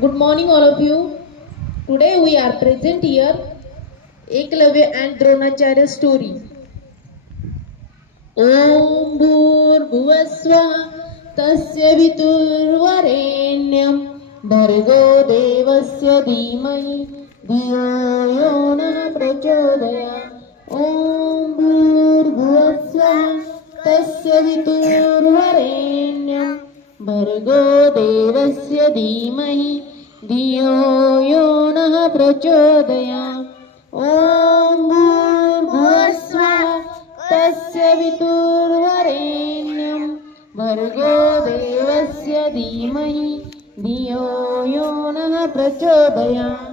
Good morning, all of you. Today we are present here Eklavya and Dronacharya story. Om Bhurbhuvasvaha Tasya Viturvarenyam Bhargo Devasya Dhimahi Dhiyo Yona Prachodaya. Om Bhurbhuvasvaha Tasya Viturvarenyam Bhargo Devasya Dhimahi Dhiyo Yona Prachodaya. Om Bhurbhuvasvaha तस्य वितुर्वरेण्यं भर्गो देवस्य धीमहि धियो यो नः प्रचोदयात्.